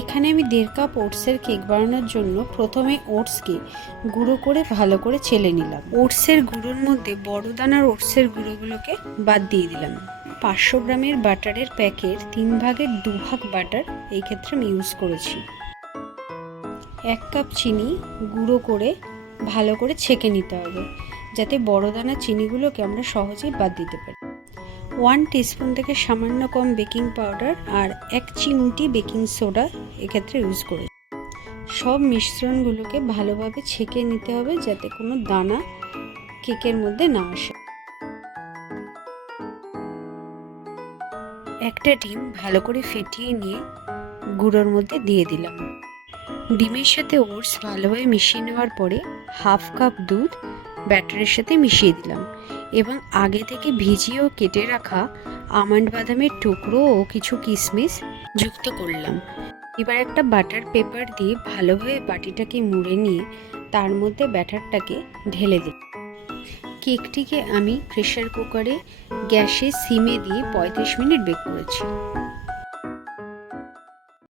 এখানে আমি দেড় কাপ ওটসের কেক বানানোর জন্য প্রথমে ওটসকে গুঁড়ো করে ভালো করে ছেলে নিলাম। ওটসের গুঁড়োর মধ্যে বড় দানার ওটসের গুঁড়োগুলোকে বাদ দিয়ে দিলাম। পাঁচশো গ্রামের বাটারের প্যাকেট তিন ভাগের দু ভাগ বাটার এই ক্ষেত্রে আমি ইউজ করেছি। এক কাপ চিনি গুঁড়ো করে ভালো করে ছেঁকে নিতে হবে, যাতে বড় দানা চিনিগুলোকে আমরা সহজেই বাদ দিতে পারি। ওয়ান টিস্পুন থেকে সামান্য কম বেকিং পাউডার আর এক চিমটি বেকিং সোডা এক্ষেত্রে ইউজ করে। সব মিশ্রণগুলোকে ভালোভাবে ছেঁকে নিতে হবে যাতে কোনো দানা কেকের মধ্যে না আসে। একটা ডিম ভালো করে ফেটিয়ে নিয়ে গুঁড়োর মধ্যে দিয়ে দিলাম। ডিমের সাথে ওটস ভালোভাবে মিশিয়ে নেওয়ার পরে হাফ কাপ দুধ ব্যাটারের সাথে মিশিয়ে দিলাম। এবং আগে থেকে ভিজিয়ে ও কেটে রাখা আমন্ড বাদামের টুকরো ও কিছু কিশমিশ যুক্ত করলাম। এবার একটা বাটার পেপার দিয়ে ভালোভাবে বাটিটাকে মুড়ে নিয়ে তার মধ্যে ব্যাটারটাকে ঢেলে দিই কেকটিকে আমি প্রেশার কুকারে গ্যাসে সিমে দিয়ে পঁয়ত্রিশ মিনিট বেক করেছি।